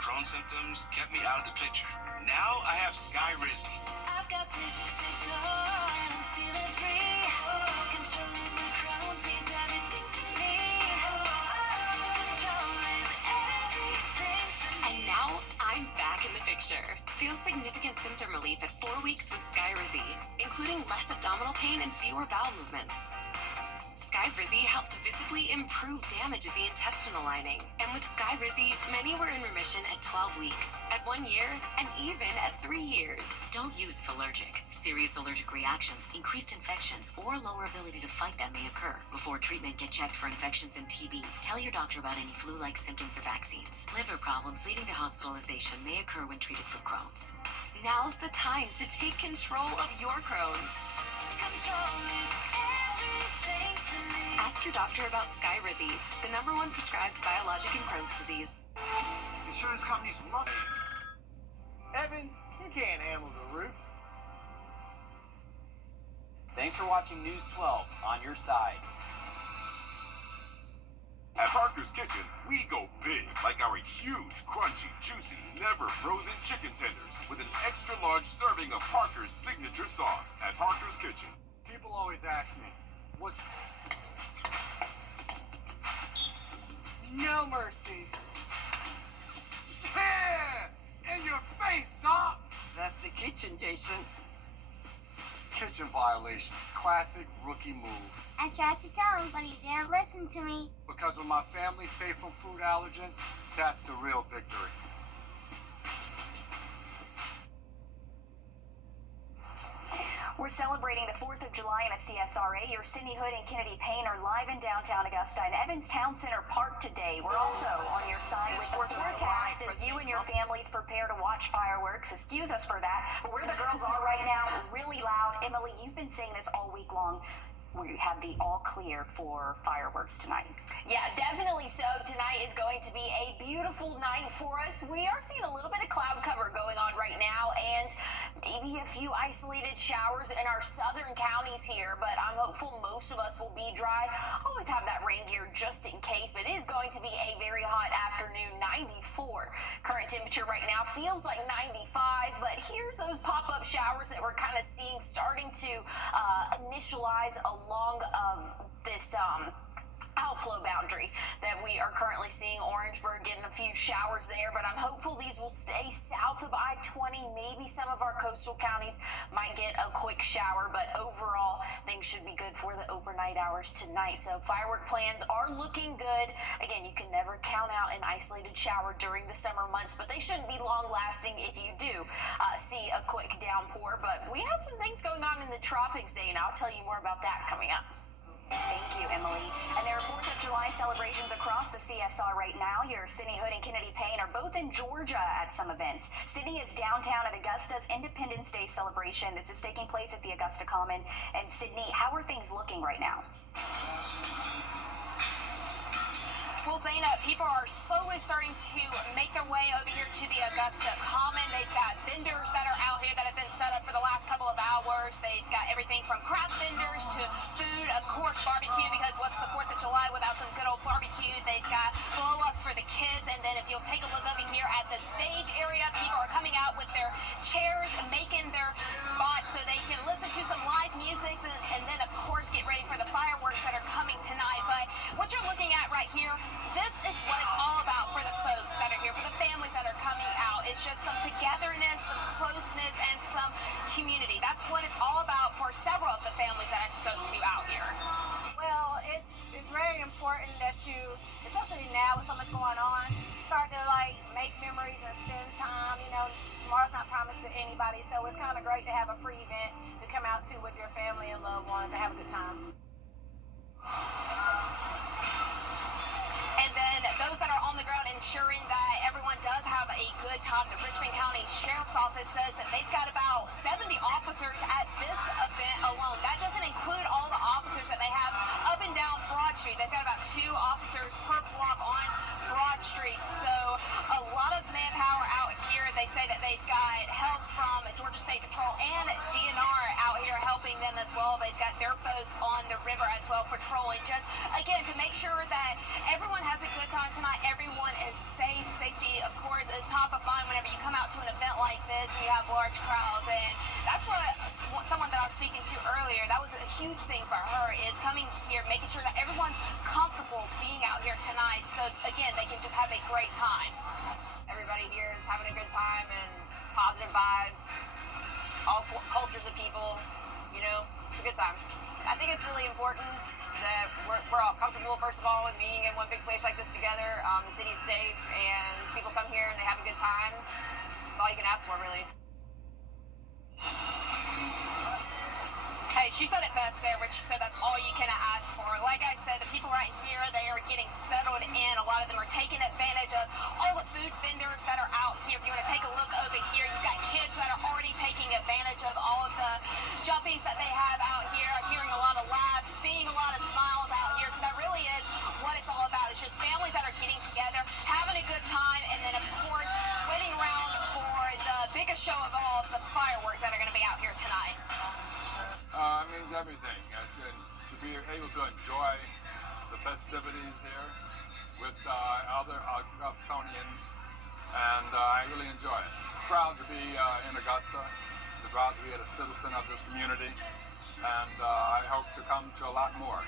Crohn's symptoms kept me out of the picture. Now I have Skyrizi. I've got places to go and I'm feeling free. Controlling my Crohn's means everything to me. Control is everything to me. And now I'm back in the picture. Feel significant symptom relief at 4 weeks with Skyrizi, including less abdominal pain and fewer bowel movements. Skyrizi helped visibly improve damage of the intestinal lining. And with Skyrizi, many were in remission at 12 weeks, at 1 year, and even at 3 years. Don't use if allergic. Serious allergic reactions, increased infections, or lower ability to fight them may occur. Before treatment, get checked for infections and TB. Tell your doctor about any flu-like symptoms or vaccines. Liver problems leading to hospitalization may occur when treated for Crohn's. Now's the time to take control of your Crohn's. Control is everything to me. Ask your doctor about Skyrizi, the #1 prescribed biologic in Crohn's disease. Insurance companies love it. Evans, you can't handle the roof. Thanks for watching News 12 on your side. At Parker's Kitchen, we go big, like our huge, crunchy, juicy, never frozen chicken tenders with an extra large serving of Parker's signature sauce at Parker's Kitchen. People always ask me, what's... No mercy. Yeah! In your face, Doc! That's the kitchen, Jason. Kitchen violation. Classic rookie move. I tried to tell him, but he didn't listen to me. Because when my family's safe from food allergens, that's the real victory. We're celebrating the 4th of July in a CSRA. Your Sydney Hood and Kennedy Payne are live in downtown Augusta and Evans Town Center Park today. We're also on your side with the forecast as you and your families prepare to watch fireworks. Excuse us for that, but where the girls are right now, really loud. Emily, you've been saying this all week long. We have the all clear for fireworks tonight. Yeah, definitely so. Tonight is going to be a beautiful night for us. We are seeing a little bit of cloud cover going on right now and maybe a few isolated showers in our southern counties here, but I'm hopeful most of us will be dry. Always have that rain gear just in case, but it is going to be a very hot afternoon, 94. Current temperature right now feels like 95, but here's those pop-up showers that we're kind of seeing starting to initialize along of this outflow boundary that we are currently seeing. Orangeburg getting a few showers there, but I'm hopeful these will stay south of I-20. Maybe some of our coastal counties might get a quick shower, but overall things should be good for the overnight hours tonight. So firework plans are looking good. Again, you can never count out an isolated shower during the summer months, but they shouldn't be long lasting if you do see a quick downpour. But we have some things going on in the tropics, Zane. I'll tell you more about that coming up. Thank you, Emily. And there are 4th of July celebrations across the CSR right now. Your Sydney Hood and Kennedy Payne are both in Georgia at some events. Sydney is downtown at Augusta's Independence Day celebration. This is taking place at the Augusta Common. And Sydney, how are things looking right now? Well, Zaina, people are slowly starting to make their way over here to the Augusta Common. They've got vendors that are out here that have been set up for the last couple of hours. They've got everything from craft vendors to food, of course, barbecue, because what's the 4th of July without some good old barbecue? They've got blow-ups for the kids, and then if you'll take a look over here at the stage area, people are coming out with their chairs and making their spots so they can listen to some live music and then, of course, get ready for the fireworks that are coming tonight. But what you're looking at right here, this is what it's all about for the folks that are here, for the families that are coming out. It's just some togetherness, some closeness, and some community. That's what it's all about for several of the families that I spoke to out here. Well, it's very important that you, especially now with so much going on, start to make memories and spend time. You know, tomorrow's not promised to anybody, so it's kind of great to have a free event to come out to with your family and loved ones and have a good time. And then those that are on the ground ensuring that everyone does have a good time. The Richmond County Sheriff's Office says that they've got about 70 officers at this event alone. That doesn't include all the officers that they have up and down Broad Street. They've got about 2 officers per block on Broad Street. So a lot of manpower out here. They say that they've got help from Georgia State Patrol and DNR out here helping them as well. They've got their boats on the river as well, patrolling, just again to make sure that everyone has a good time tonight. Everyone is safe. Safety, of course, is top come out to an event like this and you have large crowds, and that's what someone that I was speaking to earlier, that was a huge thing for her, is coming here, making sure that everyone's comfortable being out here tonight, so again, they can just have a great time. Everybody here is having a good time and positive vibes, all cultures of people, you know, it's a good time. I think it's really important that we're all comfortable, first of all, with being in one big place like this together. The city's safe, and people come here and they have a good time. That's all you can ask for, really. Hey, she said it best there when she said that's all you can ask for. Like I said, the people right here, they are getting settled in. A lot of them are taking advantage of all the food vendors that are out here. If you want to take a look over here, you've got kids that are already taking advantage of all of the jumpies that they have out here. I'm hearing a lot of laughs, seeing a lot of smiles out here. So that really is what it's all about. It's just families that are getting together, having a good time, and then, of course, waiting around for the biggest show of all, the fireworks that are going to be out here tonight. It means everything. To be able to enjoy the festivities here with other Augustonians, and I really enjoy it. Proud to be in Augusta, proud to be a citizen of this community, and I hope to come to a lot more.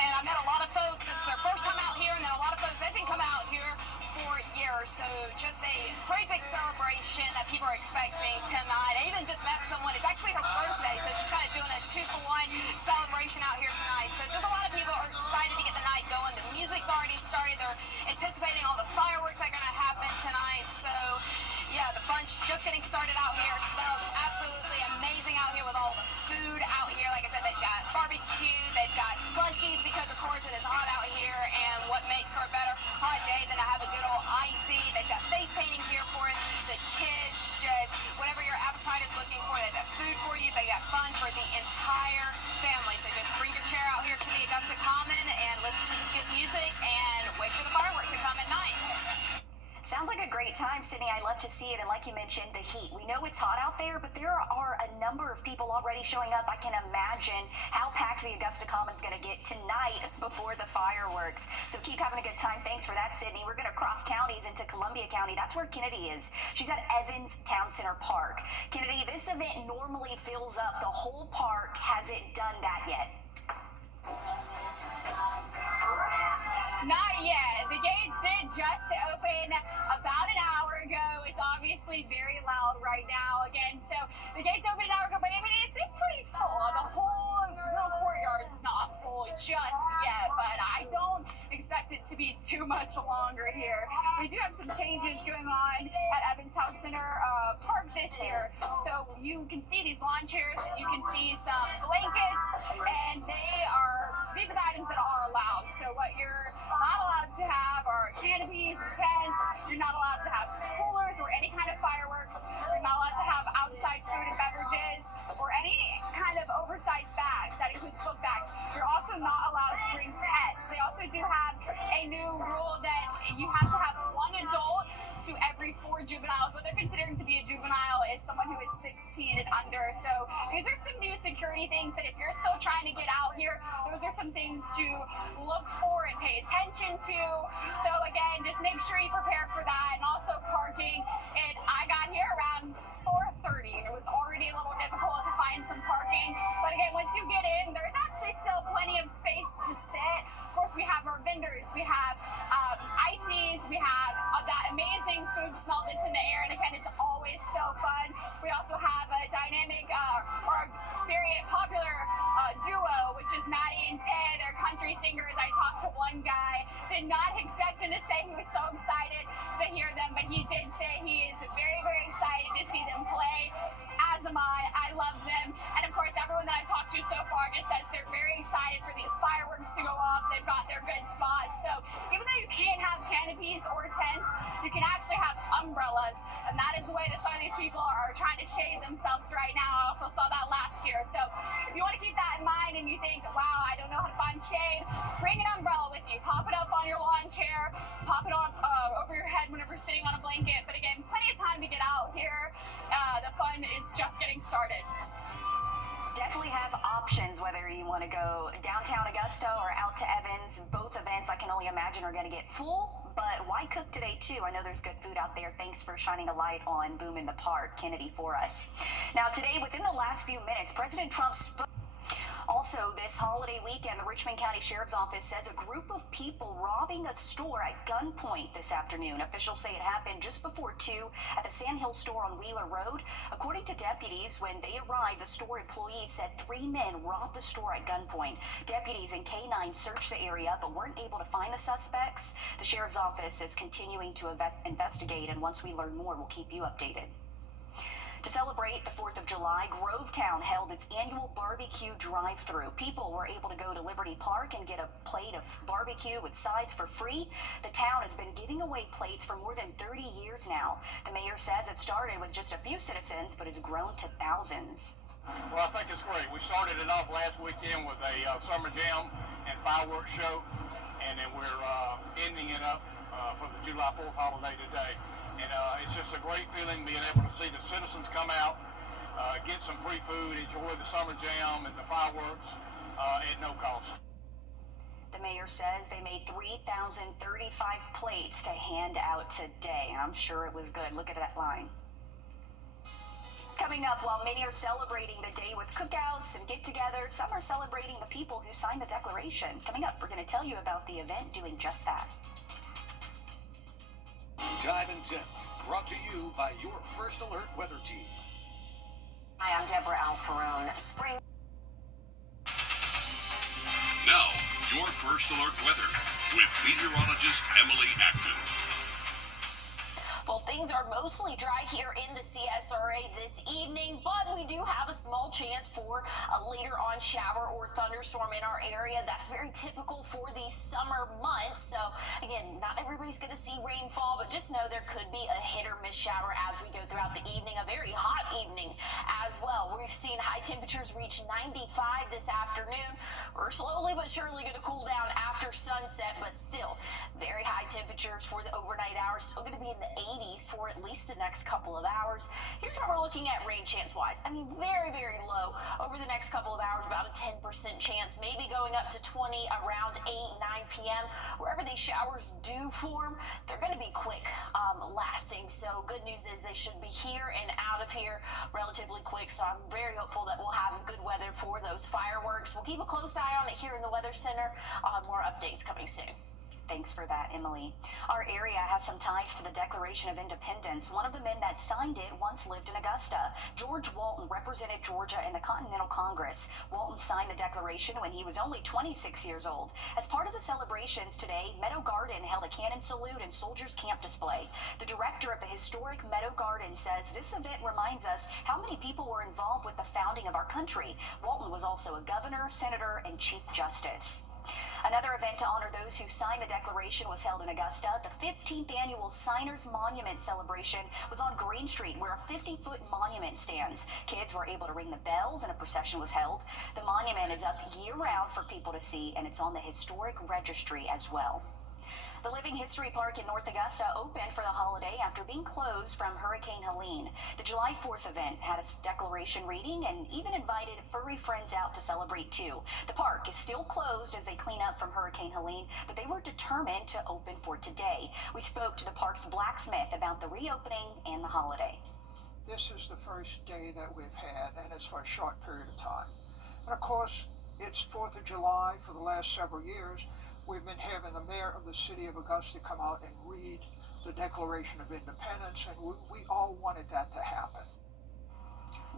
And I met a lot of folks, this is their first time out here, and then a lot of folks, they've been coming out here for years, so just a great big celebration that people are expecting tonight. I even just met someone, it's actually her birthday, so she's kind of doing a 2-for-1 celebration out here tonight. So just a lot of people are excited to get the night going. The music's already started, they're anticipating all the fireworks that are going to happen tonight. So yeah, the fun's just getting started out here. Smells absolutely amazing out here with all the food out here. Like I said, they've got barbecue, they've got slushies, because of course it is hot out here, and what makes for a better hot day than to have a good old icy. They've got face painting here for the kids, just whatever your appetite is looking for. They've got food for you. They got fun for the entire family. So just bring your chair out here to the Augusta Common and listen to some good music and wait for the fireworks to come at night. Sounds like a great time, Sydney. I love to see it. And like you mentioned, the heat. We know it's hot out there, but there are a number of people already showing up. I can imagine how packed the Augusta Common's going to get tonight before the fireworks. So keep having a good time. Thanks for that, Sydney. We're going to cross counties into Columbia County. That's where Kennedy is. She's at Evans Town Center Park. Kennedy, this event normally fills up the whole park. Has it done that yet? Not yet. The gates did just open about an hour ago. It's obviously very loud right now again. So the gates opened an hour ago, but I mean, it's pretty full. The whole little courtyard's not full just yet, but I don't expect it to be too much longer here. We do have some changes going on at Evans Town Center Park this year. So you can see these lawn chairs, you can see some blankets, and these are the items that are allowed. So what you're not allowed to have are canopies and tents. You're not allowed to have coolers or any kind of fireworks. You're not allowed to have outside food and beverages or any kind of oversized bags. That includes book bags. You're also not allowed to bring pets. They also do have a new rule that you have to have one adult to every 4 juveniles. What they're considering to be a juvenile is someone who is 16 and under. So these are some new security things that if you're still trying to get out here, those are some things to look for and pay attention to. So again, just make sure you prepare for that. And also parking. And I got here around 4:30. It was already a little difficult to find some parking. But again, once you get in, there's actually still plenty of space to sit. Of course, we have our vendors. We have ices. We have that amazing food smell that's in the air. And again, it's always so fun. We also have a dynamic or very popular duo, which is Maddie and Ted. They're country singers. I talked to one guy, did not expect him to say he was so excited to hear them, but he did say he is very, very excited to see them play. As am I. I love them. And of course, everyone that I've talked to so far just says they're very excited for these fireworks to go off. They've got their good spots. So even though you can't have canopies or tents, you can actually have umbrellas. And that is the way that some of these people are trying to shade themselves right now. I also saw that last year. So if you want to keep that in mind and you think, wow, I don't know how to find shade, bring an umbrella with you. Pop it up on your lawn chair. Pop it on over your head whenever you're sitting on a blanket. But again, plenty of time to get out here. The fun is just getting started. Definitely have options, whether you want to go downtown Augusta or out out to Evans. Both events, I can only imagine, are going to get full. But why cook today, too? I know there's good food out there. Thanks for shining a light on Boom in the Park, Kennedy, for us. Now, today, within the last few minutes, President Trump spoke. Also, this holiday weekend, the Richmond County Sheriff's Office says a group of people robbing a store at gunpoint this afternoon. Officials say it happened just before 2 at the Sandhill store on Wheeler Road. According to deputies, when they arrived, the store employees said 3 men robbed the store at gunpoint. Deputies and K-9 searched the area but weren't able to find the suspects. The Sheriff's Office is continuing to investigate, and once we learn more, we'll keep you updated. To celebrate the 4th of July, Grovetown held its annual barbecue drive-thru. People were able to go to Liberty Park and get a plate of barbecue with sides for free. The town has been giving away plates for more than 30 years now. The mayor says it started with just a few citizens, but has grown to thousands. Well, I think it's great. We started it off last weekend with a summer jam and fireworks show, and then we're ending it up for the July 4th holiday today. And it's just a great feeling being able to see the citizens come out, get some free food, enjoy the summer jam and the fireworks at no cost. The mayor says they made 3,035 plates to hand out today. I'm sure it was good. Look at that line. Coming up, while many are celebrating the day with cookouts and get-togethers, some are celebrating the people who signed the Declaration. Coming up, we're going to tell you about the event doing just that. Time and Temp, brought to you by your First Alert weather team. Hi, I'm Deborah Alfarone. Spring. Now, your First Alert weather with meteorologist Emily Acton. Well, things are mostly dry here in the CSRA this evening, but we do have a small chance for a later on shower or thunderstorm in our area. That's very typical for these summer months. So again, not everybody's going to see rainfall, but just know there could be a hit or miss shower as we go throughout the evening. A very hot evening as well. We've seen high temperatures reach 95 this afternoon. We're slowly but surely going to cool down after sunset, but still very high temperatures for the overnight hours. Still going to be in the 80s for at least the next couple of hours. Here's what we're looking at rain chance wise. I mean, very, very low over the next couple of hours, about a 10% chance, maybe going up to 20 around 8, 9 p.m. Wherever these showers do form, they're going to be quick lasting. So good news is they should be here and out of here relatively quick. So I'm very hopeful that we'll have good weather for those fireworks. We'll keep a close eye on it here in the Weather Center. More updates coming soon. Thanks for that, Emily. Our area has some ties to the Declaration of Independence. One of the men that signed it once lived in Augusta. George Walton represented Georgia in the Continental Congress. Walton signed the Declaration when he was only 26 years old. As part of the celebrations today, Meadow Garden held a cannon salute and soldiers camp display. The director of the historic Meadow Garden says this event reminds us how many people were involved with the founding of our country. Walton was also a governor, senator, and chief justice. Another event to honor those who signed the Declaration was held in Augusta. The 15th annual Signers Monument celebration was on Green Street, where a 50-foot monument stands. Kids were able to ring the bells and a procession was held. The monument is up year-round for people to see, and it's on the historic registry as well. The Living History Park in North Augusta opened for the holiday after being closed from Hurricane Helene. The July 4th event had a declaration reading and even invited furry friends out to celebrate too. The park is still closed as they clean up from Hurricane Helene, but they were determined to open for today. We spoke to the park's blacksmith about the reopening and the holiday. This is the first day that we've had, and it's for a short period of time. And of course, it's 4th of July. For the last several years, we've been having the mayor of the city of Augusta come out and read the Declaration of Independence, and we all wanted that to happen.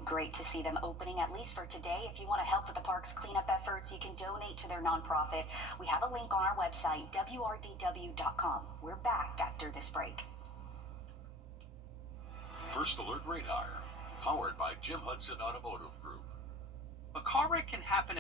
Great to see them opening, at least for today. If you want to help with the park's cleanup efforts, you can donate to their nonprofit. We have a link on our website, wrdw.com. We're back after this break. First Alert Radar, powered by Jim Hudson Automotive Group. A car wreck can happen.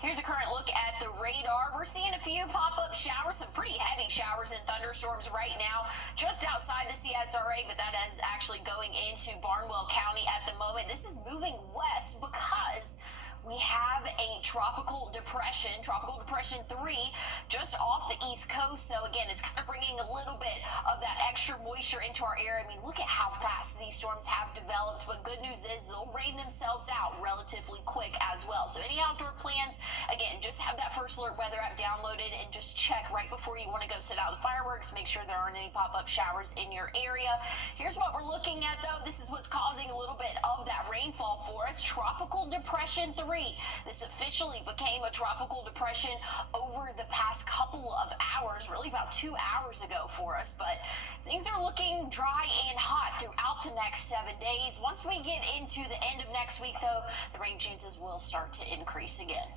Here's a current look at the radar. We're seeing a few pop-up showers, some pretty heavy showers and thunderstorms right now just outside the CSRA, but that is actually going into Barnwell County at the moment. This is moving west because we have a tropical depression 3, just off the East Coast. So again, it's kind of bringing a little bit of that extra moisture into our area. I mean, look at how fast these storms have developed, but good news is they'll rain themselves out relatively quick as well. So any outdoor plans, again, just have that First Alert weather app downloaded and just check right before you want to go set out the fireworks. Make sure there aren't any pop-up showers in your area. Here's what we're looking at, though. This is what's causing a little bit of that rainfall for us. Tropical Depression 3. This officially became a tropical depression over the past couple of hours, really about 2 hours ago for us. But things are looking dry and hot throughout the next 7 days. Once we get into the end of next week, though, the rain chances will start to increase again.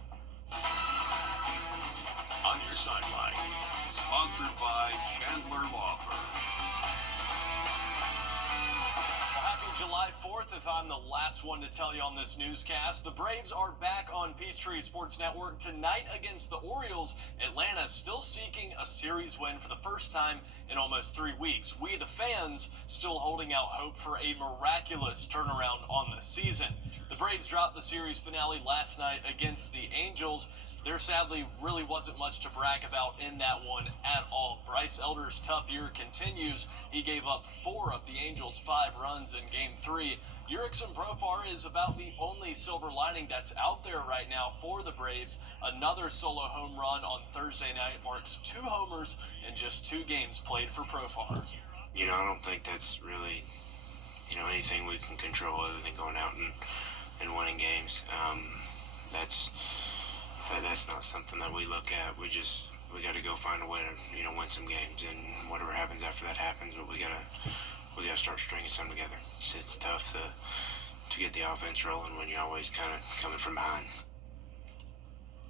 On your sideline. Sponsored by Chandler Law Firm. Happy July 4th, if I'm the last one to tell you on this newscast. The Braves are back on Peachtree Sports Network tonight against the Orioles. Atlanta still seeking a series win for the first time in almost 3 weeks. We, the fans, still holding out hope for a miraculous turnaround on the season. The Braves dropped the series finale last night against the Angels. There sadly really wasn't much to brag about in that one at all. Bryce Elder's tough year continues. He gave up 4 of the Angels' 5 runs in Game 3. Jurickson Profar is about the only silver lining that's out there right now for the Braves. Another solo home run on Thursday night marks 2 homers in just 2 games played for Profar. You know, I don't think that's really, anything we can control other than going out and winning games. That's not something that we look at. We got to go find a way to win some games, and whatever happens after that happens. But we gotta start stringing some together. It's tough to get the offense rolling when you're always kind of coming from behind.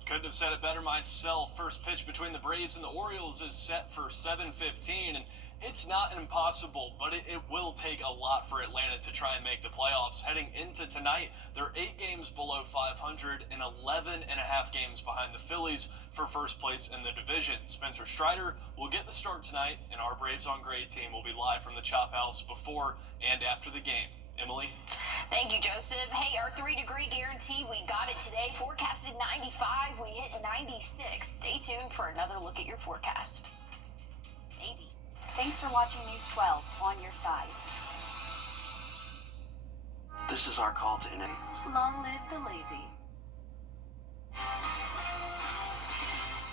Couldn't have said it better myself. First pitch between the Braves and the Orioles is set for 7:15, and it's not impossible, but it will take a lot for Atlanta to try and make the playoffs. Heading into tonight, they're 8 games below 500 and 11 and a half games behind the Phillies for first place in the division. Spencer Strider will get the start tonight, and our Braves on Gray team will be live from the Chop House before and after the game. Emily? Thank you, Joseph. Hey, our 3-degree guarantee, we got it today. Forecasted 95, we hit 96. Stay tuned for another look at your forecast. Maybe. Thanks for watching News 12 on your side. This is our call to end. Long live the lazy.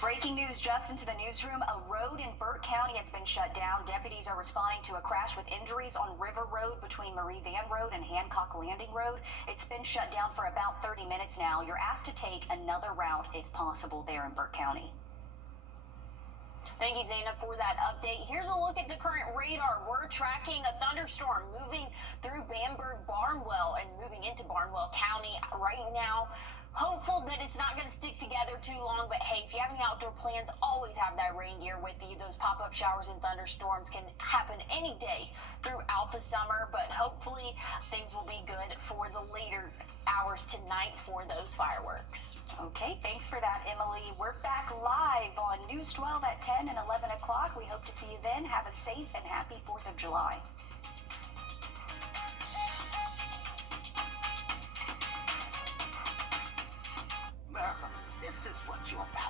Breaking news just into the newsroom. A road in Burt County has been shut down. Deputies are responding to a crash with injuries on River Road between Marie Van Road and Hancock Landing Road. It's been shut down for about 30 minutes now. You're asked to take another route if possible there in Burt County. Thank you, Zainab, for that update. Here's a look at the current radar. We're tracking a thunderstorm moving through Bamberg, Barnwell, and moving into Barnwell County right now. Hopeful that it's not going to stick together too long, but hey, if you have any outdoor plans, always have that rain gear with you. Those pop-up showers and thunderstorms can happen any day throughout the summer, but hopefully things will be good for the later hours tonight for those fireworks. Okay, thanks for that, Emily. We're back live on News 12 at 10 and 11 o'clock. We hope to see you then. Have a safe and happy 4th of July.